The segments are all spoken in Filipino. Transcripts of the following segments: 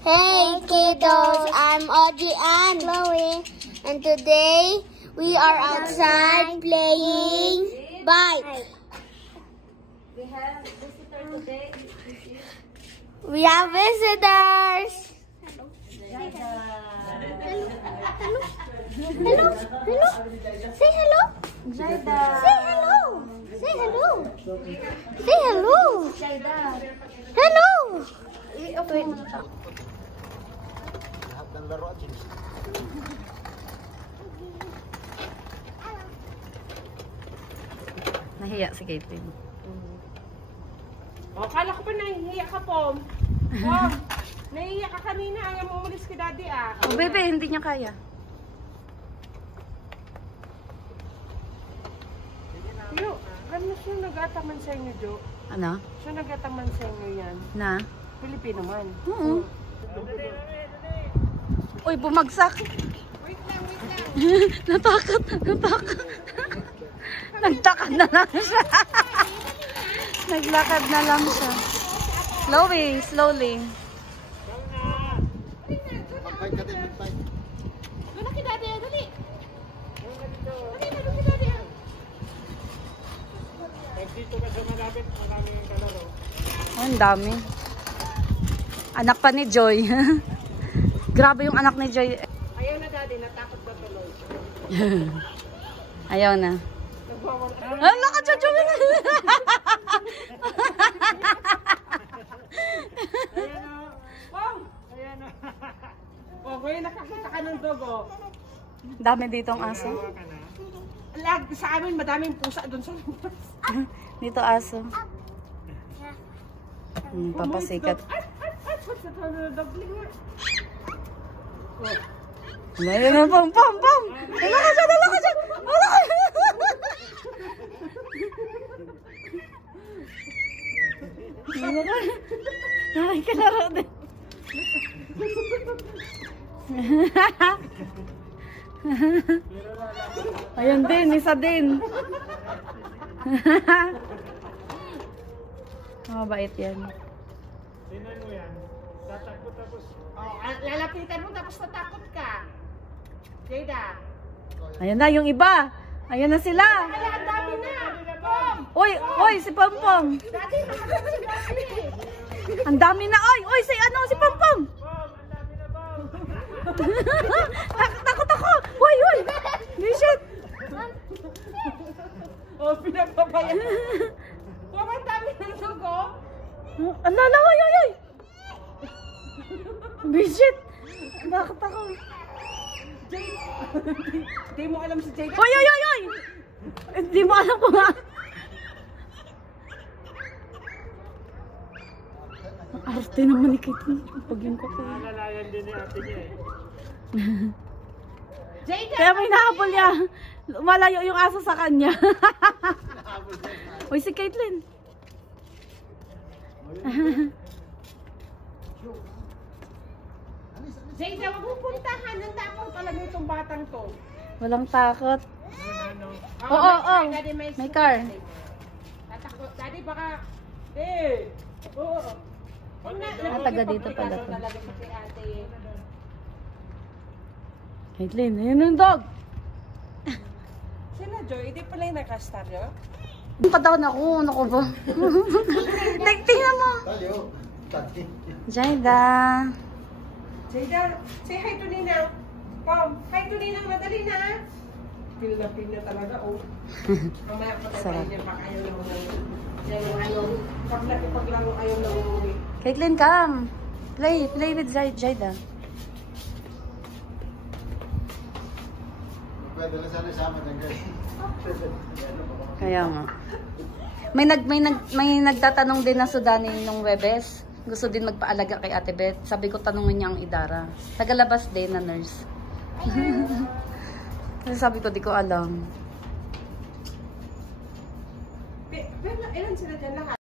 Hey kiddos, I'm Audrey and Chloe, and today we are outside playing bike. We have visitor today. We have visitors. Hello. Say hello. Jaida. Say hello. Say hello. Say hello. Jaida. Hello. Lahat ng laruan, James. Nahiya si Caitlin. Oh, kala ko pa nahihiya ka, Pom. Oh, nahihiya ka kanina. Ayaw mo umalis kay Daddy, ah. Oh, bebe, hindi niya kaya. Yo, ano siya nag-ataman sa inyo, Jo? Ano? Siya nag-ataman sa inyo yan. Na? Pilipino man. Oo. Uy, bumagsak. Wait lang. Natakot. Nagtakad na lang siya. Naglakad na lang siya. Slowly. Mag-bike ka din, mag-bike. Doon na kay Daddy, dali. Dali kay Daddy. Dito ka sa malapit, maraming kalaro. Oh, ang dami. Anak pa ni Joy. Grabe yung anak ni Joy. Ayaw na, Daddy. Natakot ba tuloy? Ayaw na. Nagwawala. Hala ka, Jojo! Pom! Oh, ngayon nakakita ka ng dog, oh. Dami dito ang aso. Sa amin, madaming pusa doon sa labas. Dito aso. Papasikat. Ay! What's the time of the dogling nga? Ayan na, pam! Hala ka siya! Nakikalaro din. Ayan din, isa din. Mabait yan. Tingnan mo yan. Tatakbo tapos. Oh, lalapitan mo tapos natakot ka. Jada. Ayan na, yung iba. Ayan na sila. Ay, ang dami na. Pom! Oy, si Pompom. Daddy, nakakita si Daddy. Ang dami na. Oy, si Pompom. Takot ako. Oy. Bishit. Oh, pinapabayan. Pom, ang dami ng sugo. Ang lala, oy. Bishit. Takot ako. Hindi mo alam si Jada. Oy. Hindi mo alam ko nga. Ang arte naman ni Kitty. Pag yung kape. Nalalayan din ni ate niya eh. Jada! Kaya may nahabol niya. Malayo yung aso sa kanya. Uy, si Caitlin. Jada, wag mo puntahan. Ang tapang talaga itong batang to. Walang takot. Oh, Oo. Daddy, May car. Tatakot. Daddy, baka... Oo. taga dito pala to. Talaga sa kay ate. Caitlin, yun yung dog. Sila, Joy, hindi pala yung nakastaryo? Pataon ako. Ano ko ba? Tingnan mo. Tayo. Tati. Jaida. Jada, say hi to Nina. Pom, hi to Nina. Madali na. Pil na talaga, oh. Mamaya pa tayo niya, baka ayaw na ayaw. Paglaro ayaw na umuwi. Caitlin, come. Play with Jaida. Pwede na sana sama dyan guys. Kaya nga. May nagtatanong din na Sudani nung Webes. Gusto din magpaalaga kay Ate Beth. Sabi ko tanungin niya ang Idara. Tagalabas din na nurse. Kasi sabi ko di ko alam. Pero ilan sila dyan lahat?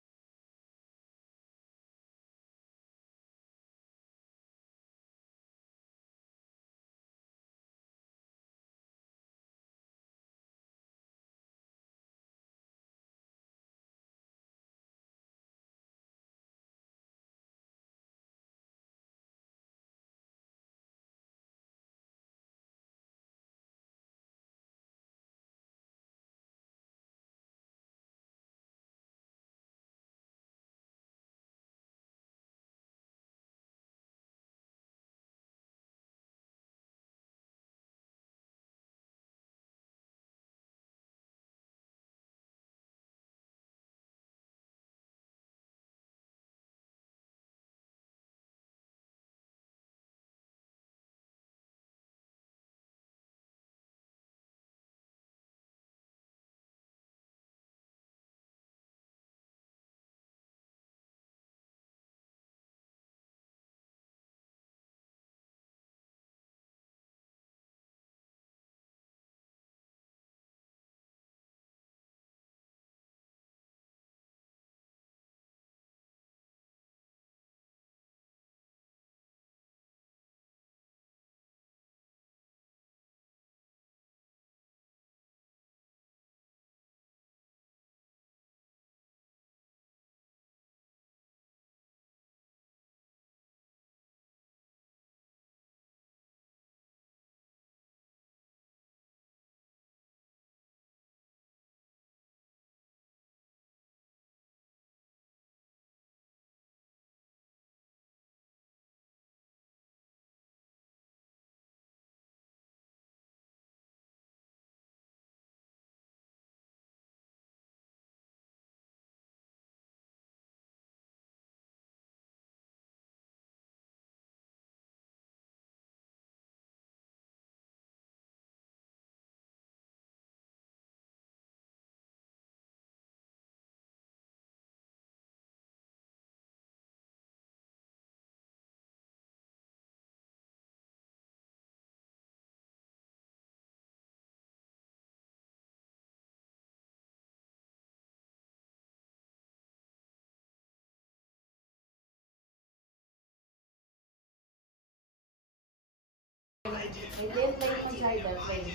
I didn't play inside the plane.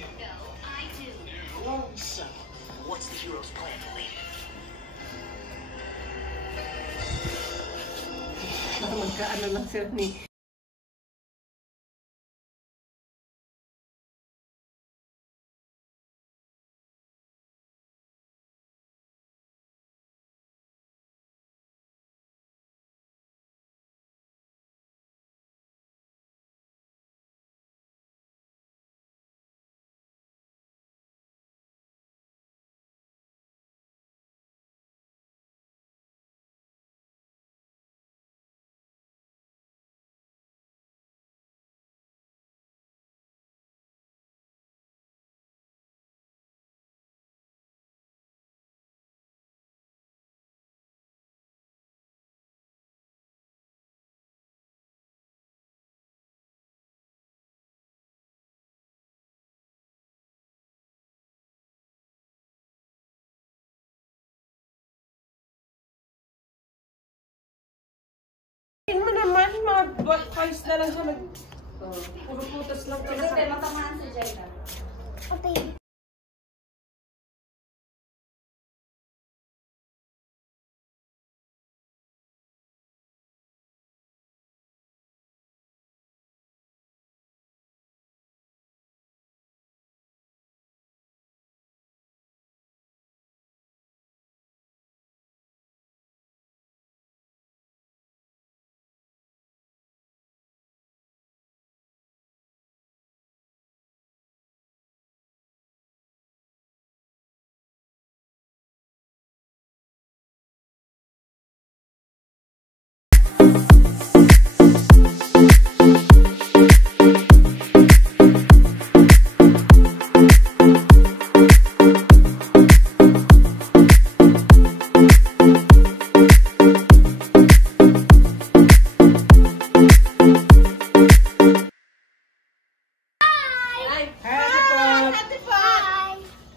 So, what's the hero's plan to leave? Magkaano lang sila ni... Tingnan mo naman, mga boys na lang siya mag... Puro putas lang Kasi talaga. matamaan si Jaida. Okay.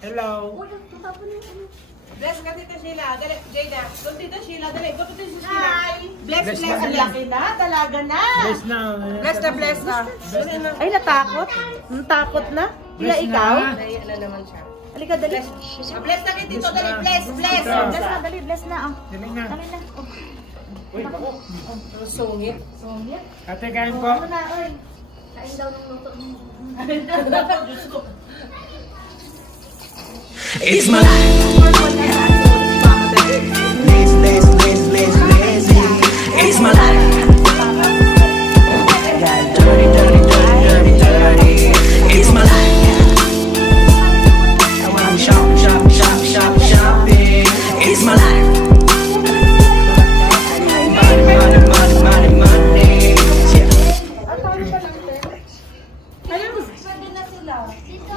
Hello. Bless ka, Tita Sheila. Dali, Jada. Doon, Tita Sheila. Dali, go to Tita Sheila. Bless, bless. Ang laki na. Dalaga na. Bless na. Bless na, bless na. Dali na. Ay, natakot? Natakot na? Kaya Bless ikaw? na. Dali na naman siya. Halika, dali. Bless na kay Tito. Dali, bless, bless. Ito. Bless na, dali, bless na. Oh. Dali na. Dali na. Oh. Uy, bako. Sungit. Ate, kain po. Ano na, oy. Kain daw ng luto mo. It's my life. Lazy, lazy, lazy, lazy, lazy. It's my life. Got dirty, dirty, dirty, dirty, dirty. It's my life. And when I'm shopping, shopping, shopping, shopping, shopping, it's my life. Money, money, money, money, money. Yeah. Pwede na sila. Dito.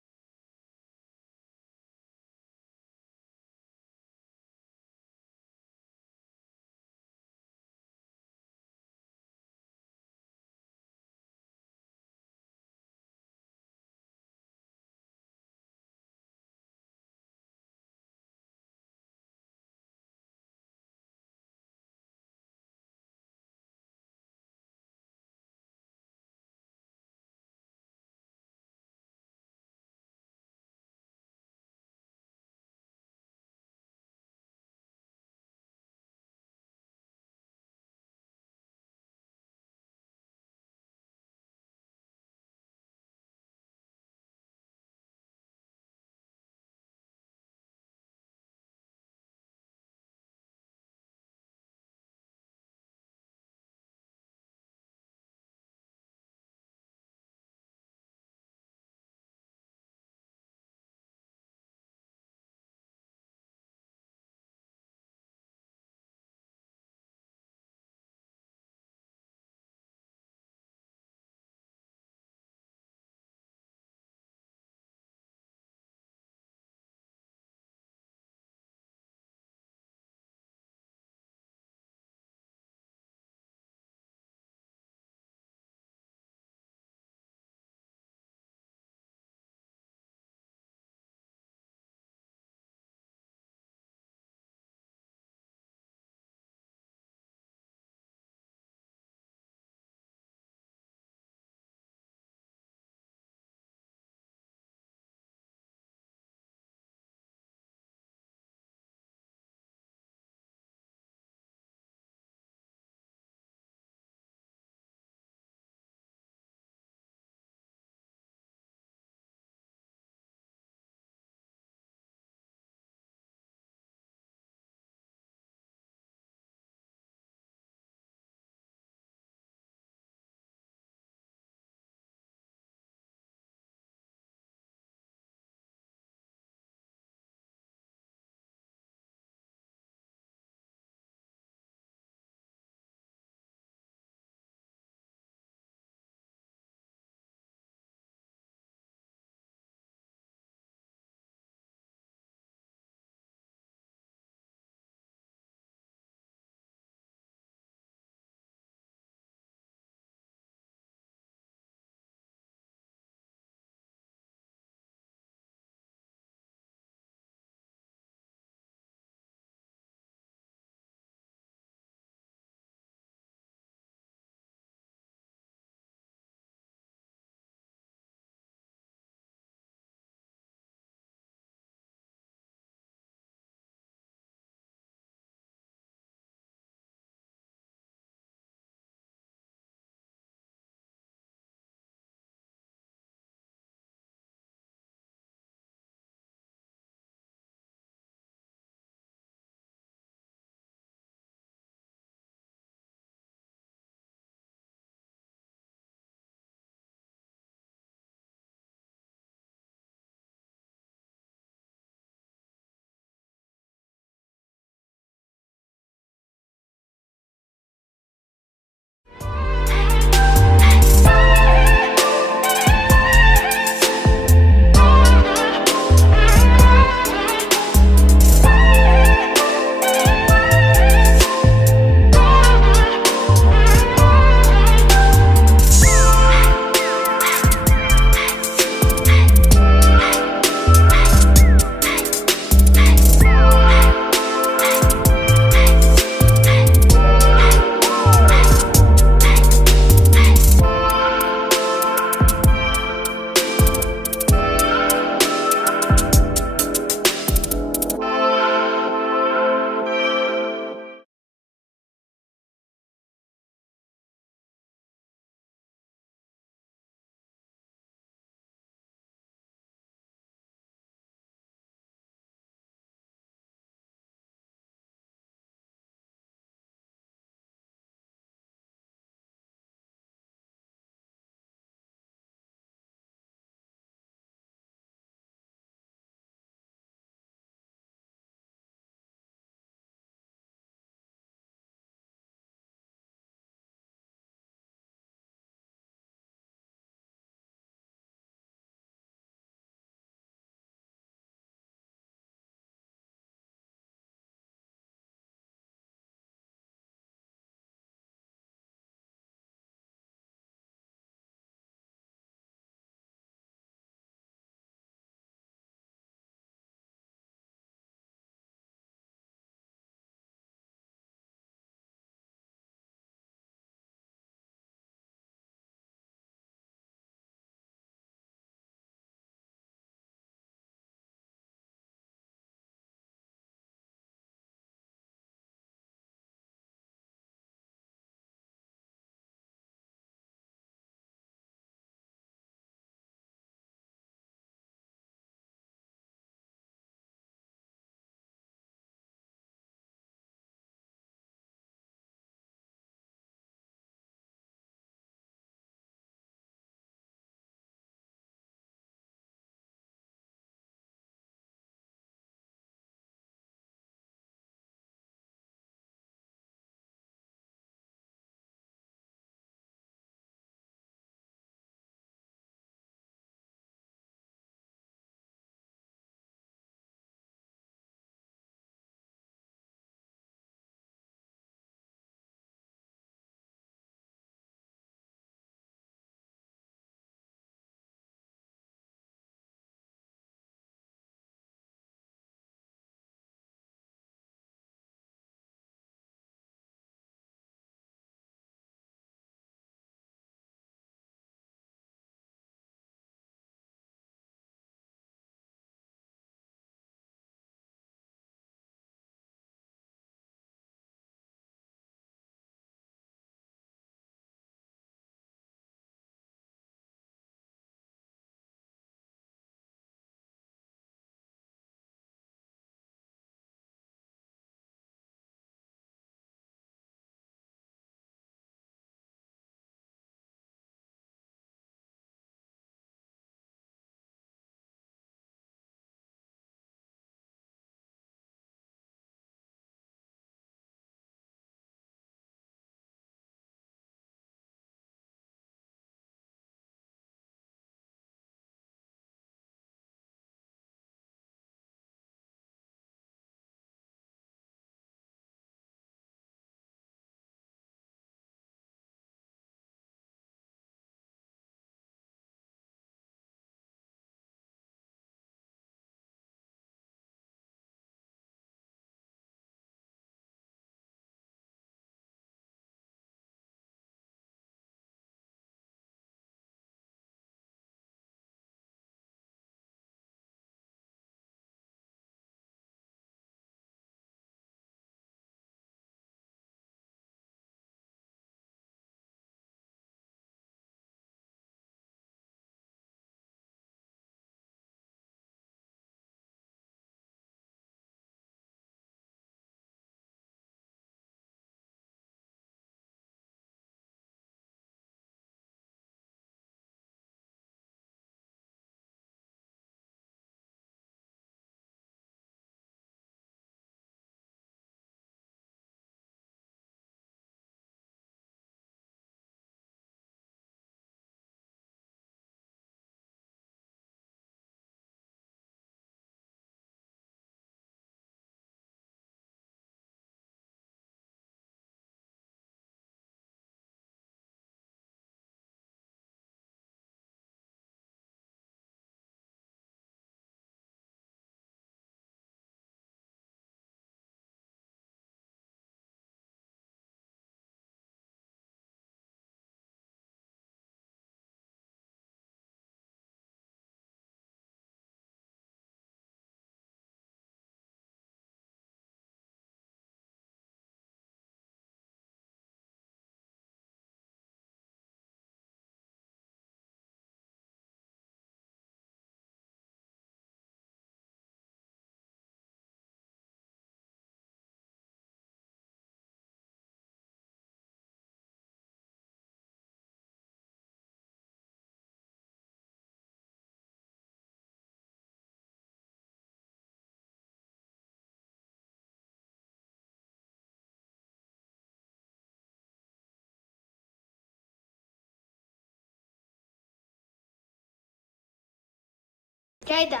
Jada,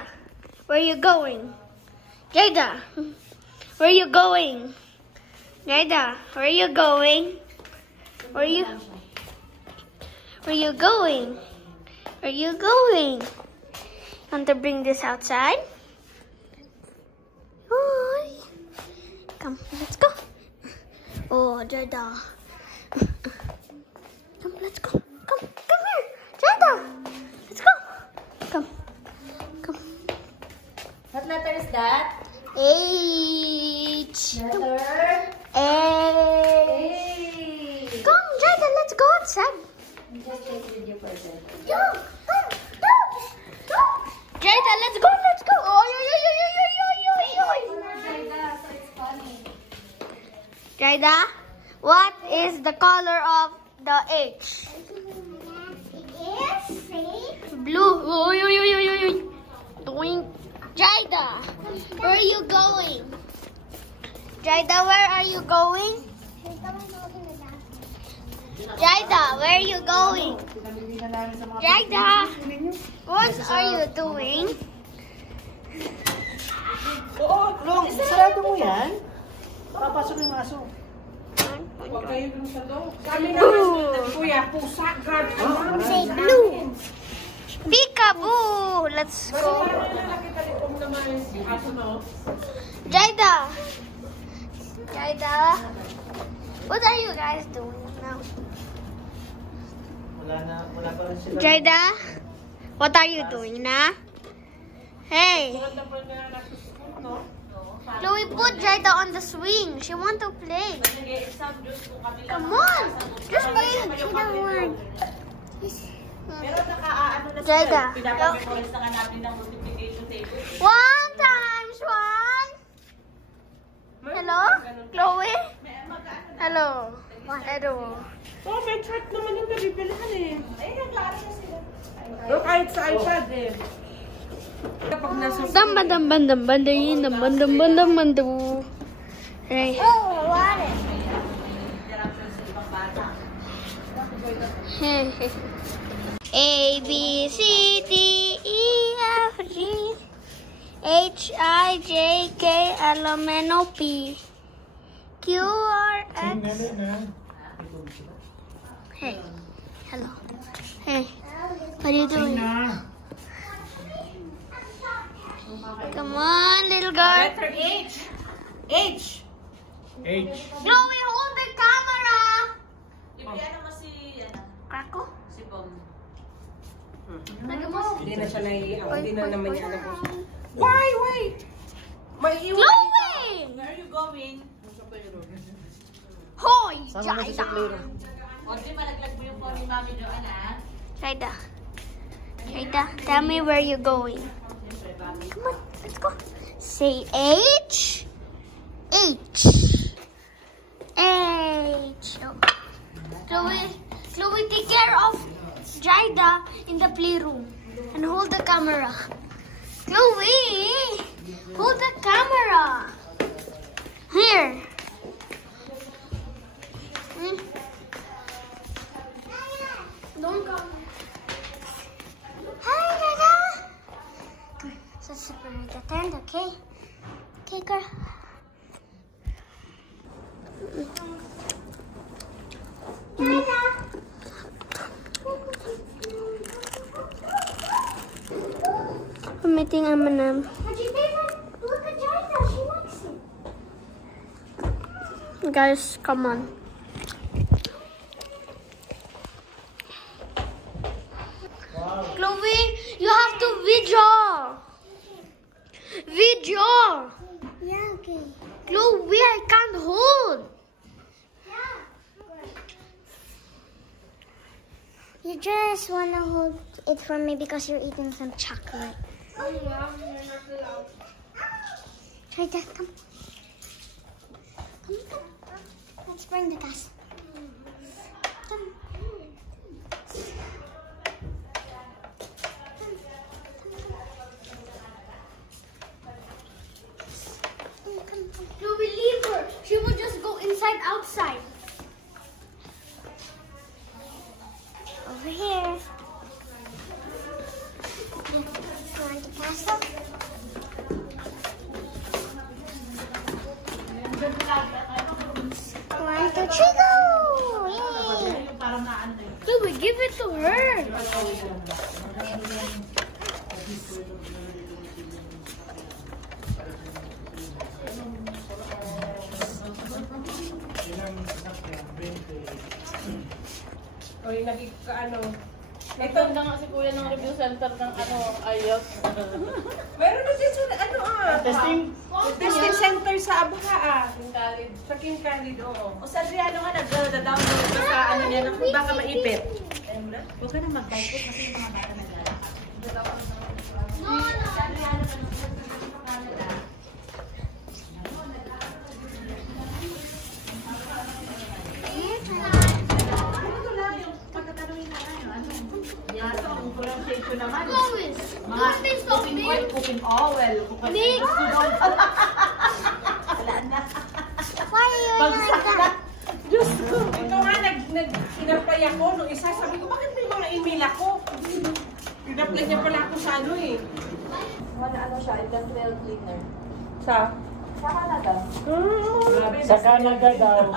where you going? Jada, where you going? Jada, where you going? Where you going? Where you going? Want to bring this outside? Hi. Come, let's go. Oh, Jada. Come, let's go. Come here. Jada. Let's go. Come. What letter is that? H. Letter H. Come, Jada, let's go outside. Just take video for that. Go. Jada, let's go. Oy, oy, oy, oy, oy, oy, oy, oy. Jada, so it's funny. Jada, what is the color of the H? Blue. Oy, oy, oy, oy, oy. Doink. Jada, where are you going? Jada, where are you going? Jada, where are you going? Jada, what are you doing? Oo, Long, sarado mo yan. Papasok yung aso. Huwag kayo dun sa loob. Kami naman, kuya, pusa, guard. Say blue. Peekaboo. Let's go. Nakita ni Tom naman si aso, no? Jada. Jada, what are you guys doing now? Wala pa rin sila. Jada, what are you doing now? Hey. Chloe, put Jada on the swing. She want to play. Come on. Just play. She don't want. Pero naka-ano na sila. Jada. Pinapag-memorize na nga natin ng multiplication table. 1 times 1. Hello? Chloe? Hello? Hello? Oh, may chart naman yung nabibilihan eh. Ay, nag-aaral na sila. Oh, kahit sa iPad eh. Kapag nasa... Right. Interruptions sa ibang bata. A, B, C, D, E, F, G, H, I, J, K, L, M, N, O, P, Q, R, X. Hey, hello. Hey, what are you doing? Come on, little girl. Letter H. H. H. Chloe, hold the camera. Ano mo si, Krako? si Bong? Hindi na siya naiiyak. Hindi na naman niya alam kung... Why? Wait! Maiiwan. Chloe! Where are you going? Hoy, Jada. O, di malaglag mo yung phone ni Mami doon, ha? Jada. Jada, tell me where you're going. Come on, let's go. Say H. H. H. Oh. Chloe, take care of Jada in the playroom and hold the camera. Chloe, hold the camera. Here. Don't go. Hi, Jada. So super attend, okay? Okay, girl. Jada. I'm eating M&M. Look at Jada. She likes it. Guys, come on. Chloe, you have to withdraw. Withdraw. Yeah, okay. Chloe, I can't hold. You just want to hold it from me because you're eating some chocolate. Oh, yeah. Try that. Come. Come. Let's bring the gas. Come. Chloe, leave her. She will just go inside, outside. Over here. You want to pass we give it to her. O yung nagkakaano. Ito na nga si Kuya ng review center ng ayos. Meron na din sa testing center sa Abha sa King Khalid, oo. O sa Adriano nga nag-download ka sa niya na baka maipit. Huwag ka na mag-type kasi yung mga bata nag-alala. Ang pronunciation naman. Mga cooking oil. Nick! Why are you like that? Diyos ko. Ito nga, nag-inapply ako nung isa. Sabi ko, bakit may mga email ako? Inapply niya pala ako sa ano eh. Ano siya, industrial cleaner. Sa? Sa Canada. Sa Canada daw,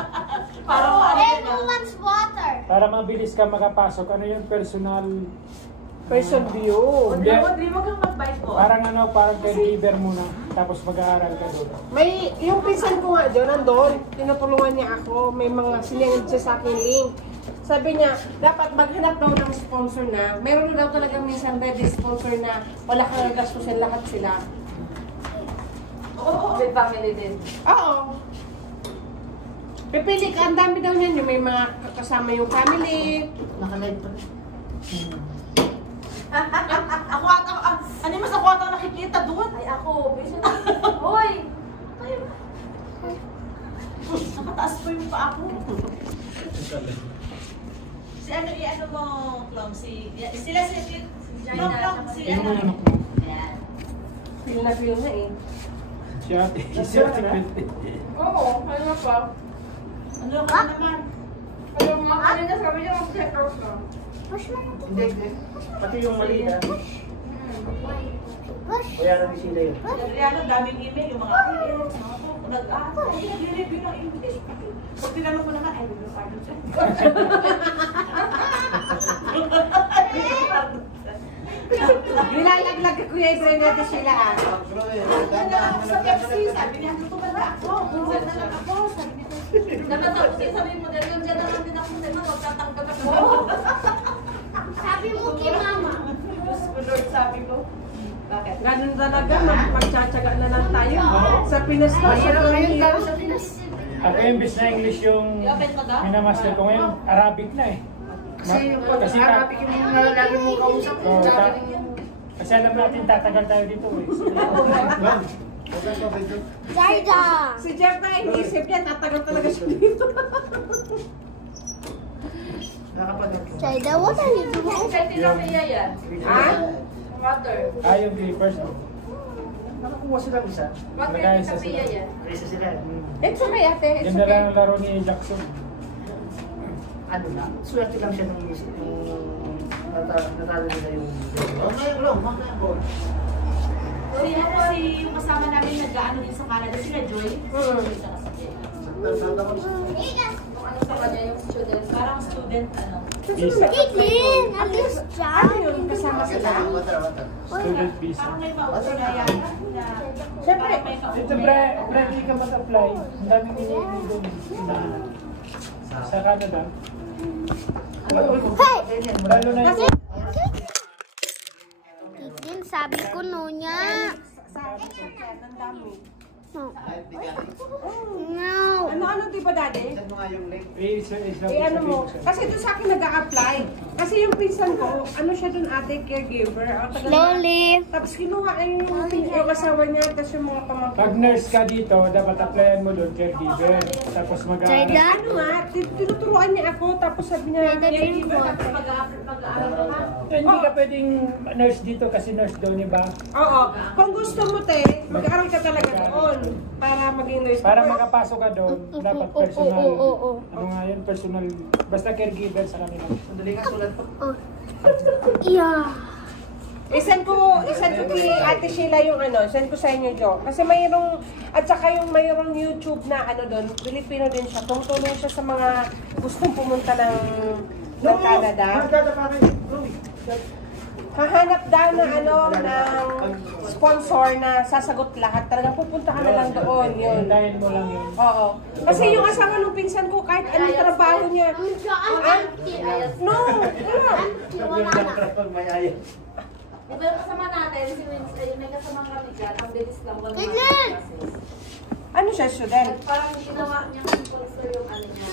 Everyone's water. para mabilis ka makapasok, ano yung personal... Person view. Hindi. Huwag kang mag-buy po. Parang parang caregiver muna, tapos mag-aaral ka doon. May, yung pinsan ko nga doon, nandun, tinutulungan niya ako, may mga siningin siya sa akin link. Sabi niya, dapat maghanap daw ng sponsor na, meron daw talagang minsan ready sponsor na wala kang gastusin lahat sila. Oo. With family din. Oo. Pipili ka, ang dami daw niyan, yung may mga kasama yung family. Nakalive pa. Ako ano mas ako ata nakikita doon? Ay ako, busy na. Hoy! Nakataas pa yung pa ako. Si ano mo, Plum, sila si Plum, si Sino mo anak mo? Ayan. Feel na eh. Si ate. Si ate Quinte. Oo, ano pa? Ano ka naman? Ano nga, kanina sabi niya mag-check out na. Push mo na. Hindi. Pati yung mali na. Push. Kaya namin sila yun. Adriano, daming email, yung mga email, nag-review ng English. Pag tinanong ko naman, ay, pardon siya. Nilalaglag ka Kuya Ibrahim natin sila ah. Sa Pepsi, sabi niya, tumanda ako. Tumanda lang ako. Sabi niya, nakatapos yung sabi mo, dahil yung dyan na lang din ako, magtatanggap ako. Sabi mo kay mama. Lord, sabi ko. Bakit? Ganun talaga, magtsatsaga na lang tayo. Sa Pinas na, sa Pinas. Ako imbis na English yung minamaster ko ngayon, Arabic na eh. Kasi yung pag-Arabic yung lagi mong kausap. Kasi alam natin, tatagal tayo dito eh. Jaida. Si Jeff na iniisip yan, tatagal talaga siya dito. Nakapanood ko. Jaida, what are you doing? Kaya tinapaya yan. Ha? Water. Yung clippers. Nakakuha silang isa. Water Nagaya yung sa tinapaya yan. Isa sila. It's okay ate, it's Ganda lang okay. ang laro ni Jackson. Ano na? Swerte lang siya nung natalo nila yung... Ngayon lang, mga goal. Yung kasama namin nag-ano din sa Canada, sila Joy. Isa ka sa ano sa kanya yung student? Parang student, ano? Caitlin, at least Ano yun, kasama sila? Student visa. Parang may mauna na yan. Siyempre, Dito pre, hindi ka mag-apply. Ang daming iniinit doon. Sa Canada. Hey! Lalo na yung... Caitlin, sabi ko no niya. ang dami. No. No. Ano, di ba daddy? ano Ano mo? Kasi doon sa akin nag-a-apply. Kasi yung pinsan ko, ano siya doon ate, caregiver. Slowly. Tapos kinuha yung asawa niya, tapos yung mga pamangkin. Pag nurse ka dito, dapat applyan mo doon, caregiver. Tapos Jaida? Ano nga, tinuturuan niya ako, tapos sabi niya, Jaida, Tapos mag-aaral ka na. Hindi ka pwedeng nurse dito kasi nurse doon, iba. oo, kung gusto mo te, mag-aaral ka talaga doon para maging nurse. Para makapasok ka doon, dapat personal. oo. Ano nga yun, personal. Basta caregiver sa kanila. Sandali nga, sulat po. Yeah. Isend ko kay Ate Sheila yung ano, send ko sa inyo, Jo. Kasi mayroong, at saka yung mayroong YouTube na ano doon, Filipino din siya. Tumutulong siya sa mga gustong pumunta ng ng Canada. Hahanap daw na ng sponsor na sasagot lahat. Talagang pupunta ka na lang doon. Yun. Hintayin mo lang yun. Oo. Kasi yung asawa ng pinsan ko, kahit anong trabaho niya. No! May ayos. Di ba yung kasama natin, si Wednesday, may kasama kami dyan, ang bilis lang wala Ano siya, student? parang ginawa niya ng sponsor yung ano niya.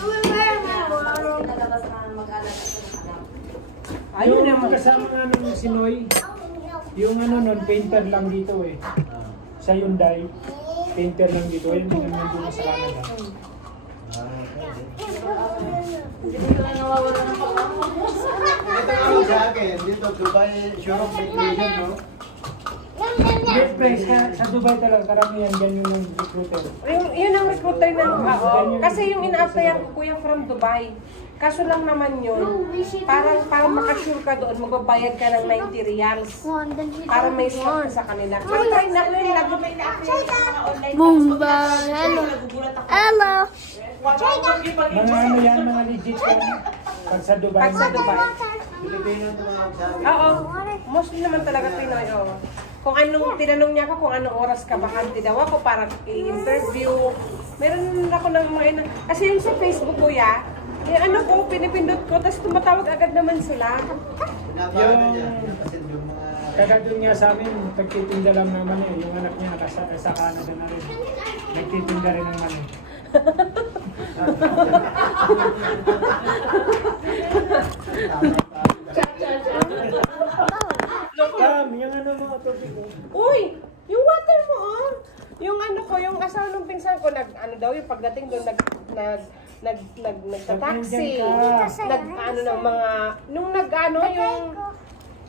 Tapos pinalabas na mag-alaga sa ng anak. Ayun Yung naman. kasama namin si Noy, yung nun, painter lang dito eh. Sa Hyundai, painter lang dito. Ayun, hindi naman dito sa Canada. Hindi ko na nawawala ng pagkakamo. Ito ang sa akin, dito Dubai, Shore Vacation, no? Best place sa Dubai talaga, karamihan yan yung recruiter. Yun ang recruiter ng kasi yung ina-applyan ko, kuya, from Dubai. Kaso lang naman yun, parang makasure ka doon, magbabayad ka ng 90 reals. Para may slot ka sa kanila. Kaya try na, lagi may na-apply sa mga online. Mumba, hello. Hello. Mga ano yan, mga legit yan. Pag sa Dubai. Pag sa Dubai. Pilipino tumawag sa akin. Oo. Mostly naman talaga Pinoy. Oo. Kung anong, tinanong niya ako kung anong oras ka bakante daw ako para i-interview. Meron ako ng mga, kasi yung sa Facebook kuya, yung ano ko, pinipindot ko, tapos tumatawag agad naman sila. Pinapawalan niya. Kasi yung mga... Kaya doon nga sa amin, nagtitinda lang naman eh. Yung anak niya sa Canada na rin. Nagtitinda rin naman eh. Yung ano mga tubig ko. Uy! Yung water mo, oh! Yung ano ko, yung asawa ng pinsan ko, ano daw yung pagdating doon, nagtataxi. Ano ng mga, nung yung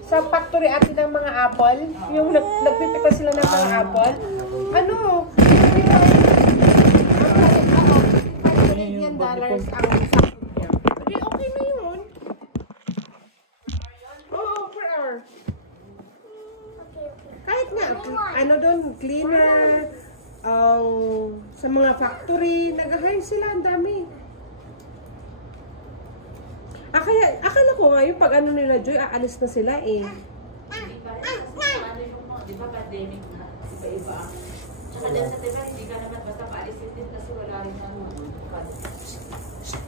sa factory atin ng mga apple, yung nagpipita sila ng mga apple. Ano? $100 ang sakot niya. Okay na yun. Oo, per hour. Kahit nga, ano doon, cleaner, sa mga factory, nag-hire sila, ang dami. Kaya, akala ko nga yung pag ano nila, Joy, aalis na sila eh. Di ba pandemic na, iba-iba. Tsaka dyan sa diba, hindi ka naman basta paalisin din kasi wala rin ano.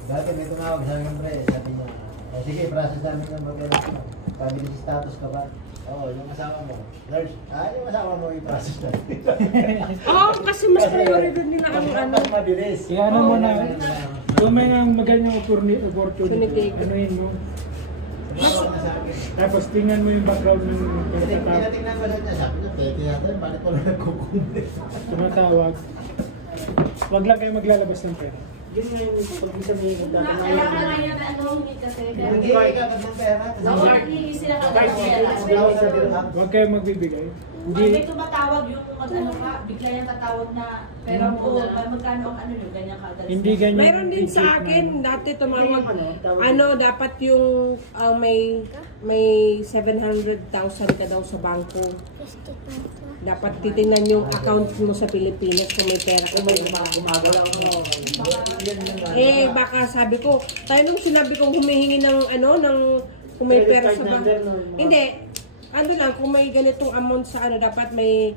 Dati may tumawag sa akin, pre, sabi niya, sige, process namin ng mag-alas mo. Sabi niya, status ka ba? Oo, yung asawa mo. Nurse, yung asawa mo i-process natin. Oo, kasi mas priority nila ang ano. Mas mabilis. Kaya ano mo na, kung may maganyang opportunity, anuhin mo. Tapos tingnan mo yung background ng pagkatawag. Tinatingnan ko lang niya, sabi niya, peke yata, bakit ko lang nagkukundi? Tumatawag. Huwag lang kayo maglalabas ng pera. Yun nga yung pag-isa may Kailangan nga niya na ano, hindi kasi. Hindi ka kapag ng pera. Oo, hindi sila kagawin. Huwag kayo magbibigay. May tumatawag yung ano ka, bigla yung tatawag na pera mo, magkano ang ano yun, ganyan ka. Hindi ganyan. Mayroon din sa akin, dati tumawag, ano, dapat yung may 700,000 ka daw sa bangko. Dapat titingnan yung account mo sa Pilipinas kung may pera kung may gumagalaw mo. Baka sabi ko, tayo nung sinabi kong humihingi ng ano, kung may pera sa bangko. Hindi. Ano lang, kung may ganitong amount sa ano, dapat may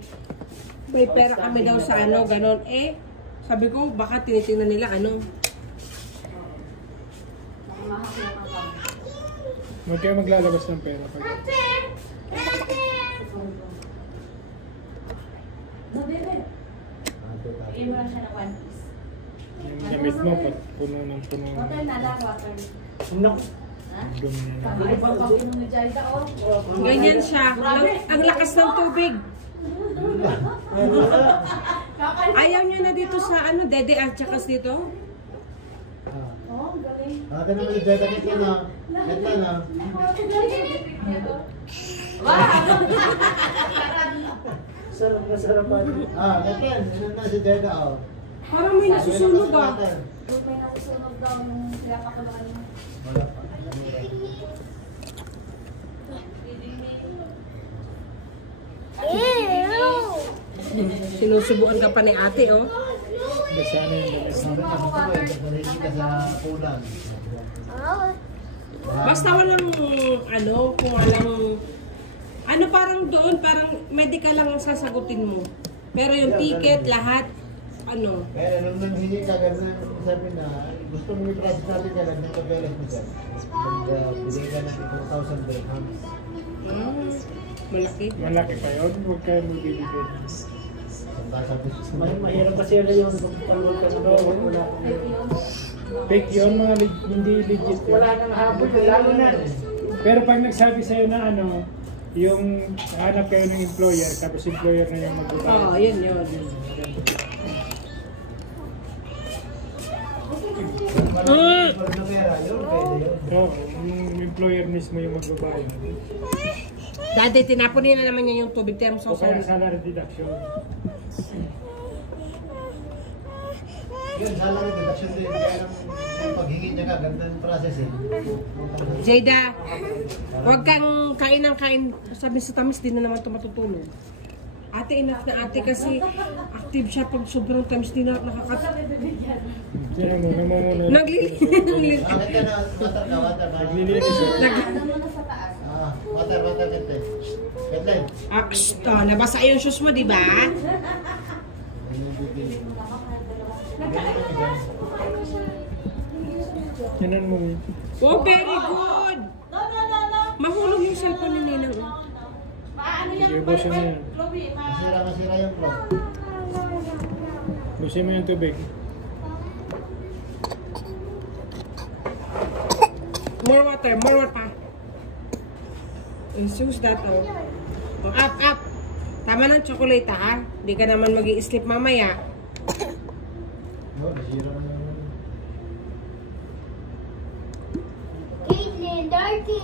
pera kami daw sa ano, ganon. Sabi ko, baka tinitingnan nila ano. Huwag kayo maglalabas ng pera. No, bebe. Iyan mo lang siya ng 1 piece. Yung damit mo, puno ng puno. Water na lang, water. No. Ha? Dumi na. Ay, pagpapinom ni Jaida, oh. Ganyan siya. Ang lakas ng tubig. Ayaw niya na dito sa ano, Dede at saka dito. Oh, galing. Ate naman yung data kit na. Ito na. Sarap na sarapan. Ito yan. Ito na si Deda, oh. Parang may nasusunog ah. May nasusunog daw nung kaya kapalakan mo. Wala pa. Sinusubuan ka pa ni ate, oh. Kasi ano yung damit. Sabi ka sa pulang. Basta walang, kung walang, parang doon, parang medical lang ang sasagutin mo. Pero yung ticket, lahat, Kaya nung nanghingi ka, gano'n sabi na, gusto mo i-process natin ka lang, nang pagkalas mo dyan. Bigay ka natin 2,000 dirhams. Malaki. Malaki pa yun, huwag kayo magbibigay. Mahirap kasi yun yung pagpagod ka na wala. Fake yun, mga hindi legit yun. Wala nang habol, lalo na. Pero pag nagsabi sa'yo na yung hanap kayo ng employer, tapos employer na yung magbabayad. Oo, yun. Pag na pera, yun, pwede yun. Oo, yung employer mismo yung magbabayad. Dati, tinapon nila naman yun yung tubig. Term O kaya salary deduction. Yun, salary deduction din. Kaya nang paghingi niya ka, ganda ng process eh. Jada, huwag kang kain ng kain. Sabi sa tamis, di na naman ito matutulog. Ate, enough na ate kasi active siya pag sobrang tamis, di na Sino mo, namumuno. Naglilinis. Bakit ka na, water. Naglilinis siya. Water, kete. Ketlen. Nabasa yung shoes mo, di ba? Tinan mo. Oh, very good! Mahulog yung cellphone ni Ninang. Sige, busin mo yan. Masira yung flow. Busin mo yung tubig. More water. Sus that, Up. Tama ng chocolate, ha? Hindi ka naman mag-i-sleep mamaya. Nasira na naman. Caitlin, Darky.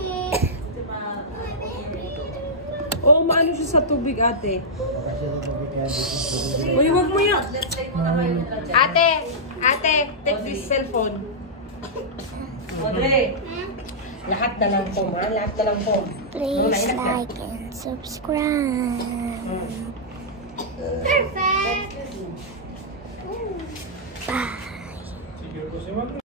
Oh, maano siya sa tubig, ate. Kasi na pagkakaya dito. Uy, wag mo yan. Ate, take this cellphone. Audrey, lahat na lang po, ha? Lahat na lang po. Please like and subscribe. Perfect. Bye. Sige, busin mo.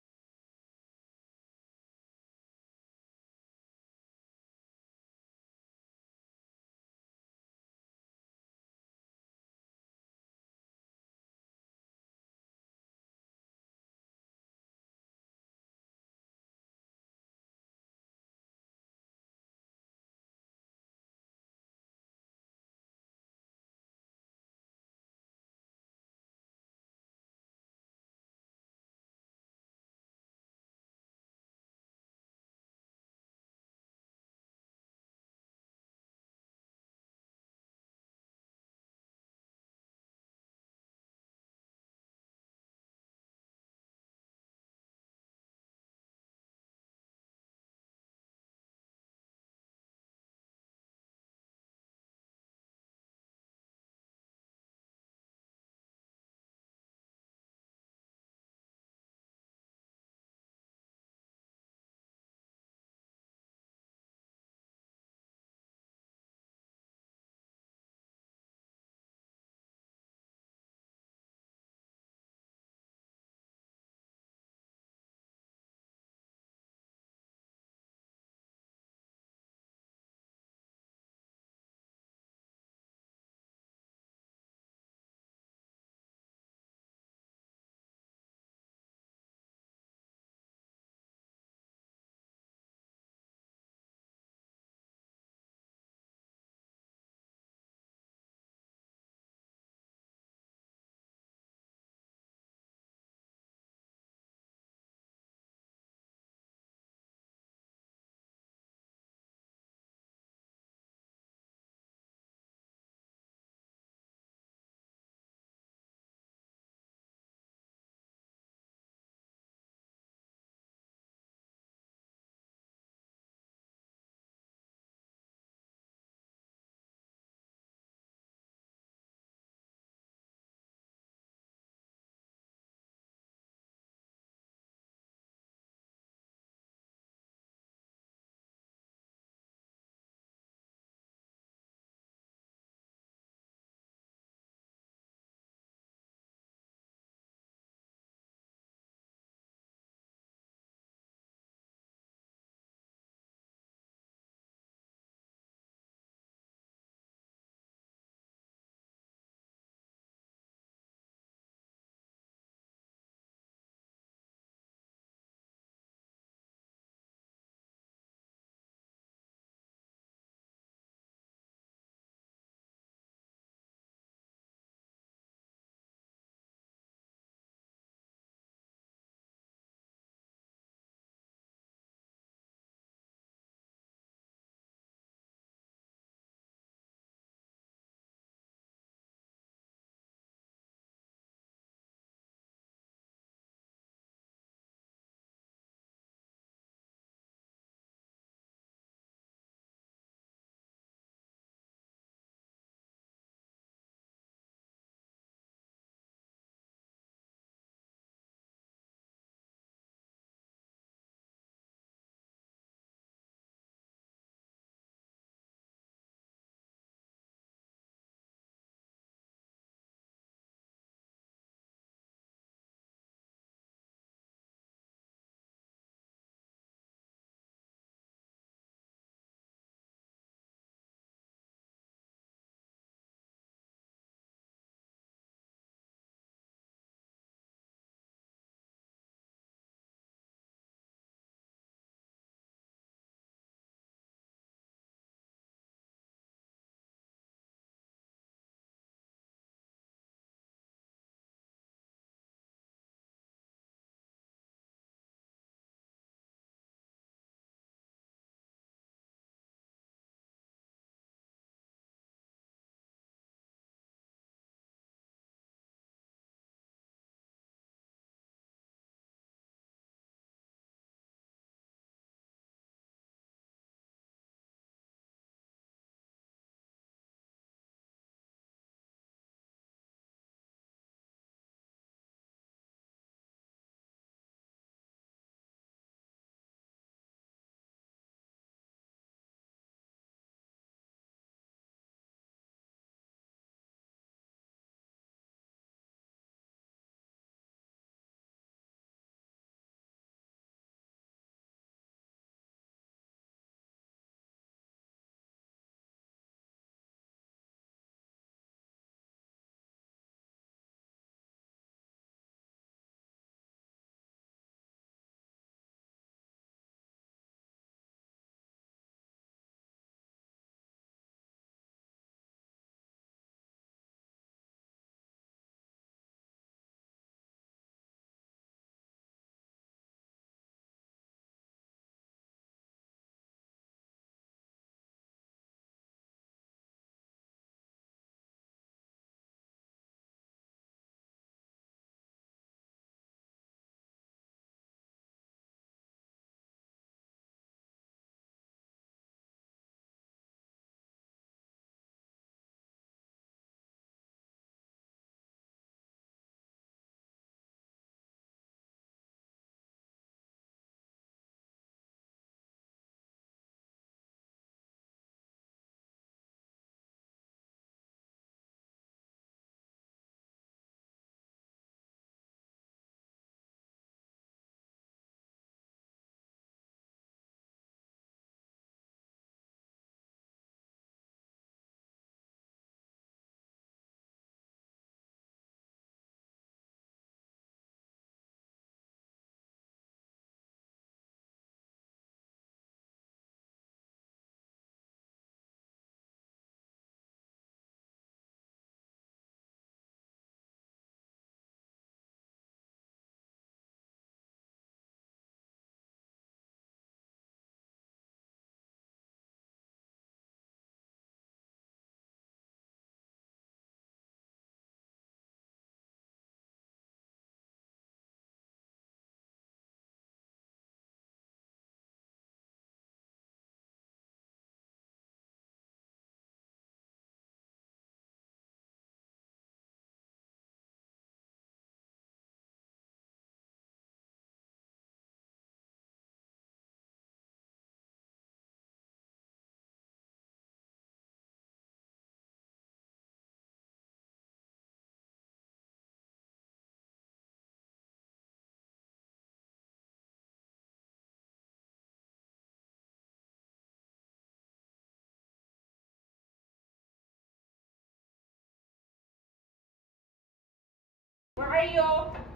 Where are you?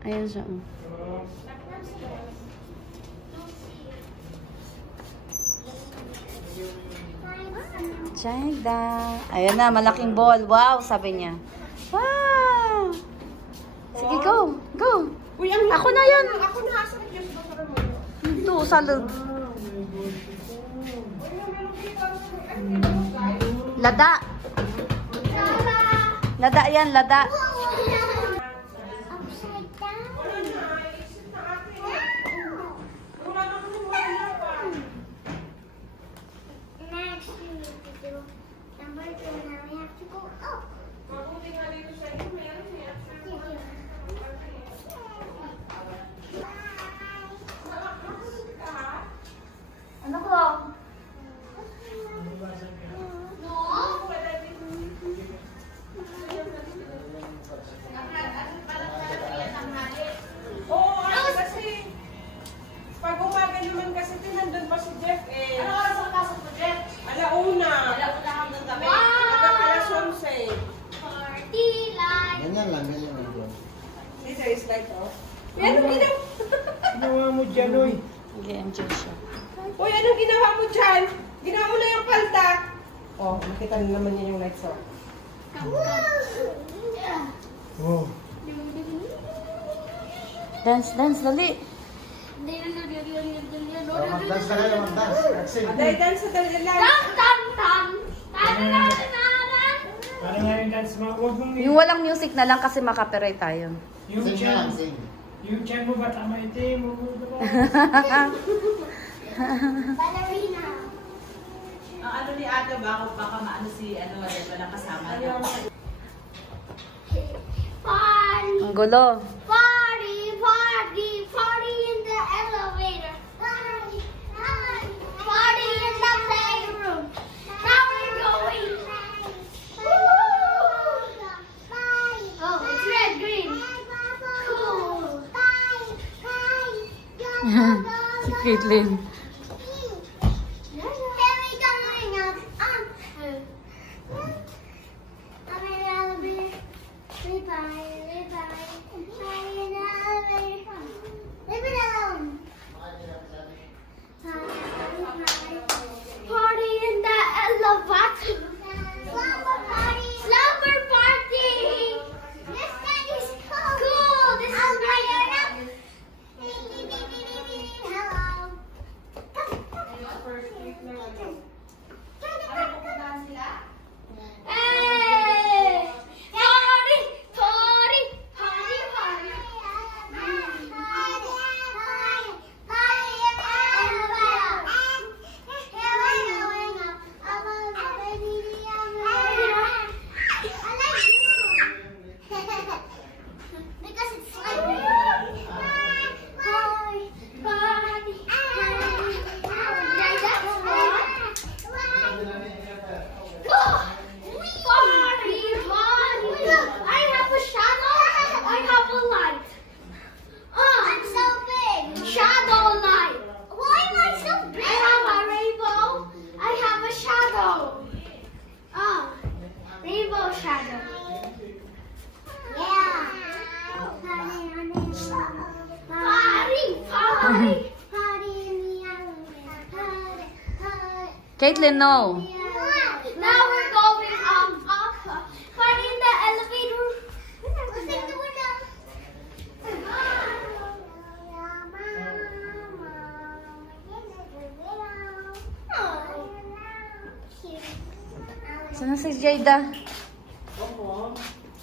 Ayan siya. Jaida. Ayan na, malaking ball. Wow, sabi niya. Wow! Sige, go. Go. Uy, ang Ako na yan. Ako na. Asa yung Diyos ba mo? Ito, salad. Lada. Lada yan, lada. Next, we need to do number 2. Now we have to go up. Ano ko? Oo, ano kasi. Pag umaga naman kasi nandun pa si Jeff eh. Ano oras ang pasok mo, Jeff? Alauna. Alauna hanggang gabi. Hanggang alas 11. Party life. Ganyan lang, ganyan lang. This is like, oh. Uy, anong ginawa? Ginawa mo dyan, oy. Nag-enjoy siya. Uy, anong ginawa mo dyan? Ginawa mo na yung palda. Oh, nakita na naman niya yung lights, oh. Oh. Dance, dance, dali. Mag-dance ka kayo, mag-dance. Maxine. Aday, dance sa dali lang. Ano nga yung dance mo? Huwag mong Yung walang music na lang kasi makapiright tayo. yung Sing ka lang, chan. sing. Yung chan mo ba tama itim? Ballerina. Ang ano ni ate, baka maano si ano, walang kasama na. Party. Ang gulo. Party, party, party in the elevator. Party, party, party in the playroom. Now we're going. Oh, it's red, green. Cool. Si Caitlin. Here we going up. I'm in the elevator. Goodbye, goodbye. I'm in the elevator. Leave it alone. Party in the elevator. Slumber party. Slumber party. This guy is cool. Cool. This is my area. Hello. Hey! Party! Party! Party! Party! Because it's like party, party, party, party. I have a shadow. I have a light. I'm so big. Shadow light. Why am I so big? I have a rainbow. I have a shadow. Rainbow shadow. Yeah. Party, party, party in the elevator. Caitlin, no. Now we're going up. Party in the elevator. Open the window. Saan na si Jaida?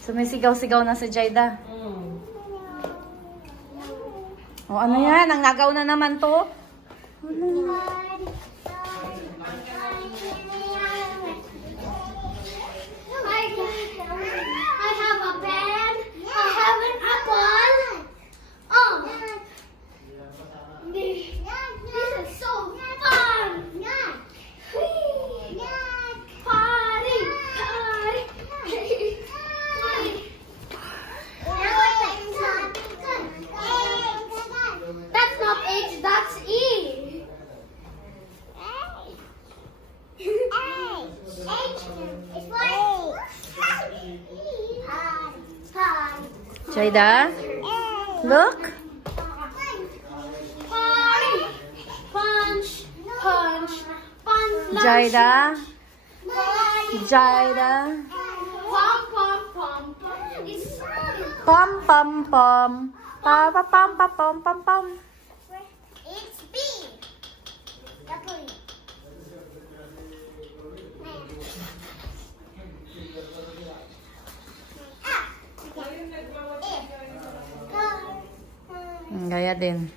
Sumisigaw-sigaw na si Jaida. O ano yan? Ang nagaw na naman to. I have a pen. I have an apple. This is so fun. Party, party, party. That's not H, that's E. H is for Jaida? Look. Punch, punch, punch. Jaida? Jaida? Pom, pom, pom, pom. It's Pom pom pom. Pa pa pom pa pom pom pom. It's B. W. Gaya din.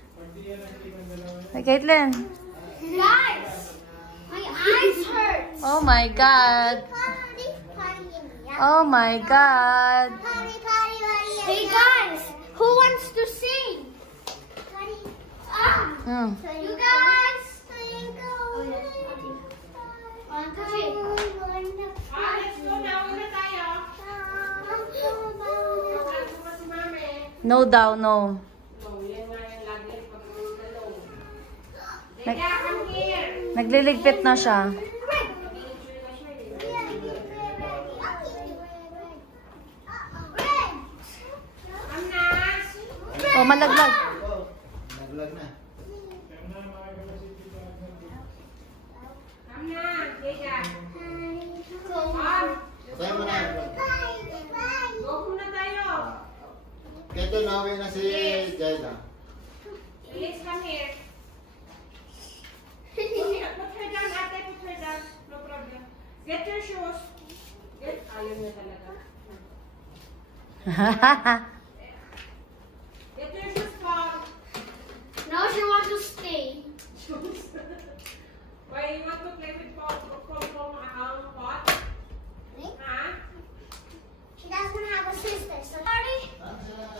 Hey, Caitlin. Guys, my eyes hurt. Oh my God. Oh my God. Hey guys, who wants to sing? Hmm. You guys. 1, 2, 3. Let's go na. Una tayo. Ano ba si Mami? No daw, no. Oh, yan nga yung lagi. Pag-tulong. Teka, come here. Nagliligpit na siya. Oh, malaglag. Naglag na. Come na. Teka. Tayo mo na. Go muna tayo. Kaya nawi na si Jaida. Please come here. Put her down, ate. Put her down. No problem. Get your shoes. Ayaw niya talaga. Get your shoes, Paul. Now she wants to stay. Why you want to play with Paul from pot? Huh? She doesn't have a sister, so party.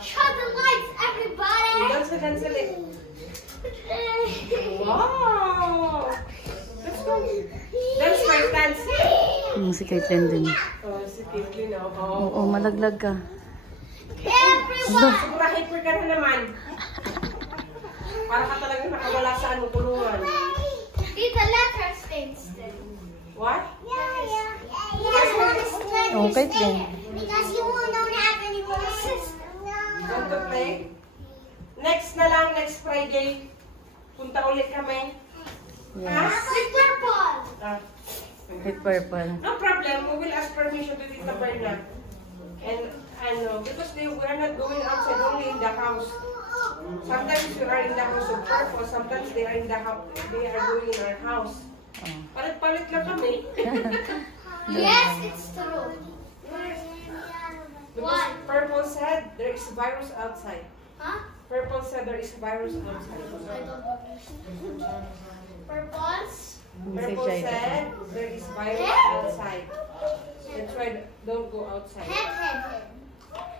Shut the lights, everybody. Cancel it. Wow! Let's go. That's my dance. Si Caitlin din. Oh, si Caitlin, Oo, malaglag ka. Everyone. Sigura hyper ka na naman. Para ka talaga nakawala sa ano, tulungan. Tita, let her stay instead. What? You guys want to stay? Oh, Caitlin. Because you won't don't have any more sister. Want to play? Next na lang, next Friday. Punta ulit kami. Yes. With purple. Ah. With purple. No problem. We will ask permission to Tita Berna. And because we are not going outside, only in the house. Sometimes we are in the house of purple. Sometimes they are in the house. They are going in our house. Palit-palit lang kami. Yes, it's true. Because Purple said there is virus outside. Huh? Purple said there is virus outside. Purples? Purple said there is virus outside. That's why don't go outside. Head.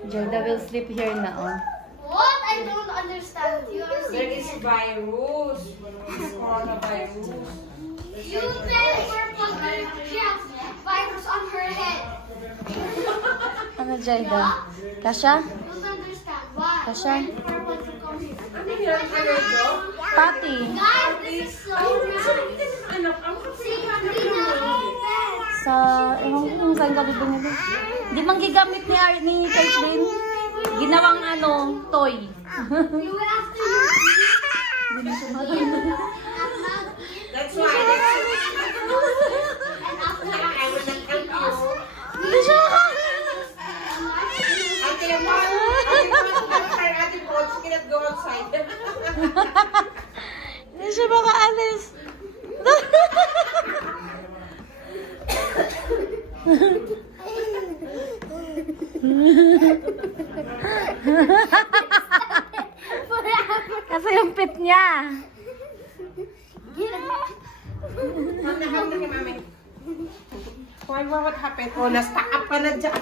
Jaida will sleep here na, oh. What? I don't understand. You are There is saying. virus. It's coronavirus. You said purple, but she has virus on her head. Ano, Jaida? Kasha? Don't understand. Why? Kasha? Why did purple to come here? Ano yan? Ano ito? Patty. Guys, this is so nice. Anak, ang See, Marina. Sa, ewan ko kung saan gabi niya. Di man gigamit ni Caitlin. Ginawang toy. You will have to That's why. and after I will not help you. Hindi siya. Ate Paul, she cannot go outside. Hindi siya makaalis. Kasi yung pit niya. Hang na kay mami. Why, what happened? Oh, na-stack up ka na dyan.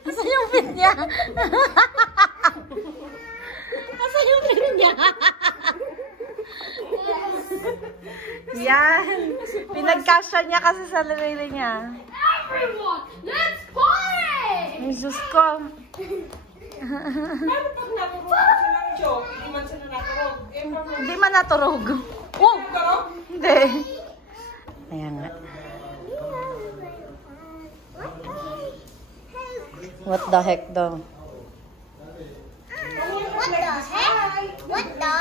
Kasi yung pit niya. Kasi yung pit niya. Yan. Pinagkasya niya kasi sa sarili niya. everyone, let's party! Ay, Diyos ko. Paano pag naturog sila ng joke? Hindi man sila naturog. Hindi man naturog. Oh! Naturog? Hindi. Ayan nga. the heck daw. What the heck? What the?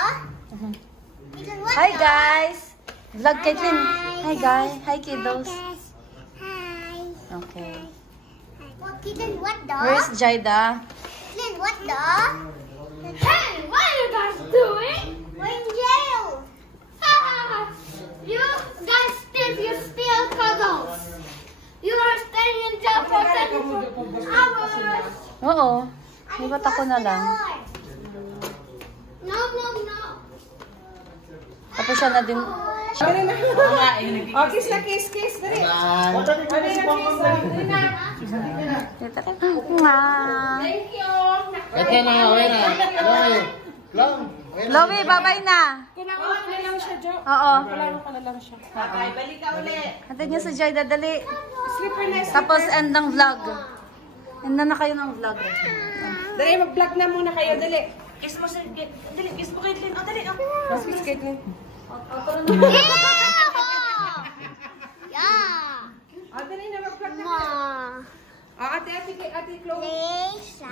What Hi the? guys! Vlog Caitlin. Hi guys. Hi kiddos. Hi. Okay. What, Kitten, what the? Where's Jaida? Kitten, what the? Hey, what are you guys doing? We're in jail. You guys think you steal cuddles. You are staying in jail for 24 hours. Oo. Libat ako na lang. No, no, no. Tapos siya na din. Dali na. Oh, kiss na, kiss, kiss. Dali. Dali na, kiss. Dali na. Mwah. Thank you. Okay na, okay na. Okay. Long. Chloe, babay na. Kailangan ko na lang siya, Jo. Oo. Kailangan ko na lang siya. Okay, balik ka ulit. Hatid niyo si Jaida, dali. Slipper na, slipper. Tapos end ng vlog. End na kayo ng vlog. Dali, mag-vlog na muna kayo. Dali. Kiss mo sa... Dali, kiss mo Caitlin. O, dali. Mas kiss Caitlin. Yeah. Ah, dali na, mag-vlog na. Ma. Ah, ate Chloe. Lisa.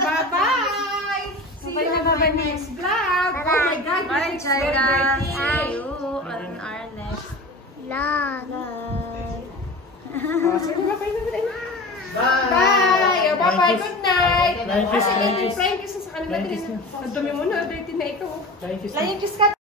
Bye-bye! See you on my next vlog! Oh my God! Bye, Jaida. birthday. See you on our next Love. vlog. Oh, sige, bye-bye na dali. Bye! Oh, bye-bye! Good night! Flying kiss, flying kiss. Flying kiss sa kanila. Flying kiss na. Ang dumi mo na, dirty na ito. Flying kiss na. Flying kiss ka.